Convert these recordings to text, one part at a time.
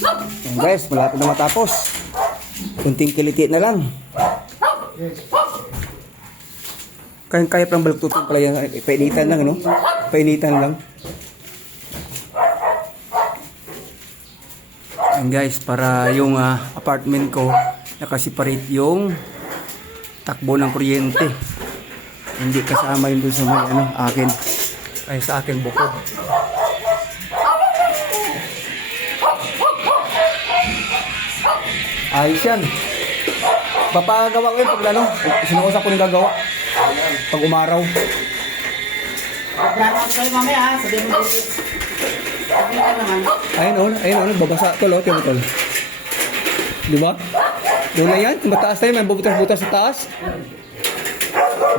Yan guys, malapit na matapos. Kunting kiliti na lang. Kaya pang baluktutin pala yan. Painitan lang, ano? Painitan lang. Yan guys, para yung apartment ko nakasiparate yung takbo ng kuryente. Hindi kasama yun dun sa may akin. Ay sa akin bukod. Ayos yan. Papagawa ko yun pag sinuusap ko ng gagawa. Pag umaraw. Brownout kayo mamaya ha. Sabihin mo dito. Sabihin ka naman. Ayun, babasa tol, tiyo tol. Di ba? Doon lang yan, mataas tayo, may bubutas-butas sa taas.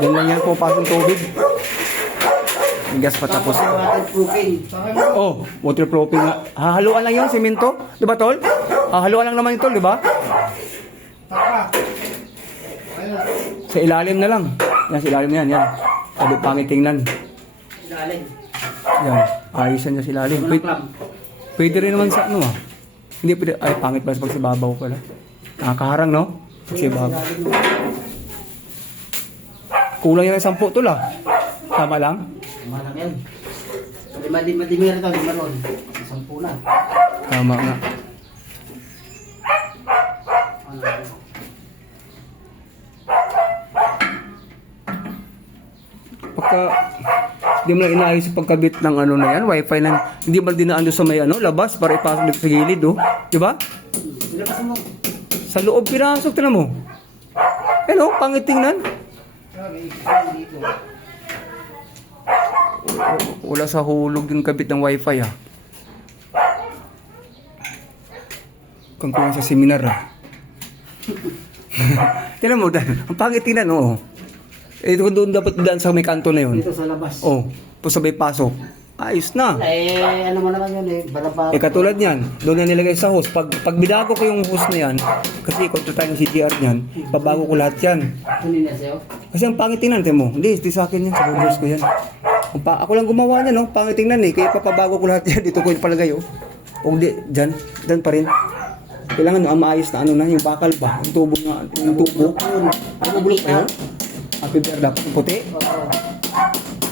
Doon lang yan, pupasok ng tubig. Ang gas patapos. Waterproofing. Oh, waterproofing nga. Hahaluan lang yun, simento. Di ba tol? Hahaluan lang naman yun tol, di ba? Sa ilalim na lang. Yan, sa ilalim na yan. Sabi pangit tingnan. Ilalim. Yan, ayos yan sa ilalim. Pwede rin naman sa Hindi pwede, ay pangit ba pag si babaw pala. Nakakaharang no? Pag si babaw. Kulang yan ang 10 tol Tama lang? Tama lang yan. Lima rin ito, 5 ron. 10 na. Tama nga. Pagka hindi mo lang inaayos sa pagkabit ng na yan, wifi na, hindi mo dinaan doon sa may labas para ipasok dito sa gilid, di ba? Ilabas mo. Sa loob pinasok, tinan mo. Pangit tingnan. Wala sa hulog yung kabit ng wifi Kung kulang sa seminar Tinan mo, ang pangit tingnan, Ito doon dapat daan sa may kanto na yun. Dito sa labas. Sabay pasok. Ayos na. Ano mo naman yun balabaro. Katulad niyan, doon na nilagay sa hose. Pag bidago ko yung hose na yan, kasi kontra tayo ng CTR niyan, pabago ko lahat yan. Kunin na sa'yo? Kasi ang pangit tingnan, mo. Hindi sa akin yan, sa hose ko yan. Ako lang gumawa na, pangit tingnan Kaya papabago ko lahat yan, dito ko yung palagay, O di, dyan pa rin. Kailangan ang maayos na na, yung bakal ba? Yung tubo na, yung tubo. Ano bulok na? Happy bear dapat yung puti.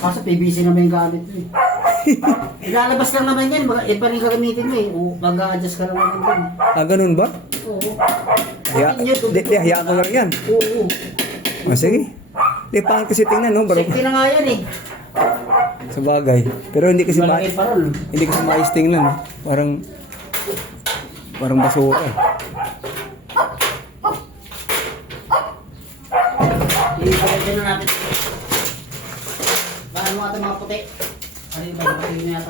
Kaso PVC naman yung gamit mo Ilalabas lang naman yan. Iba rin gagamitin mo Mag-a-adjust ka naman din. Ganun ba? Oo. Hayaan ko lang yan. Oo. Sige. Pangit kasi tingnan, Safety na nga yan Sa bagay. Pero hindi kasi Malaki pa ron. hindi kasi maayos tingnan, Parang basura. Ibigay na natin. Bakit mo ito mga puti? Ano yung mga puti na yata?